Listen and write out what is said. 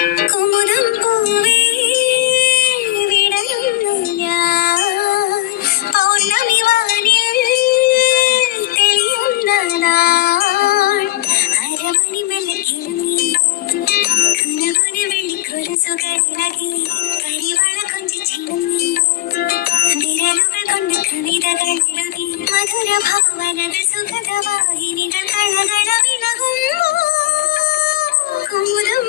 കുമുദം പൂവേ വിടരുന്നു ഞാൻ പൗർണമി വാനിൽ തെളിയുന്ന നാൾ അരമണി വിളക്കിരുന്നീ കുനുകുനു വെള്ളിക്കൊരു സുഖരിളകി കരിവള കൊഞ്ചി ചിണുങ്ങി വിരലുകൾ കൊണ്ട് കവിതകൾ എഴുതി മധുര ഭാവനകൾ സുഗതവാഹിനികൾ കളകളമിളകുമ്പോ കുമുദം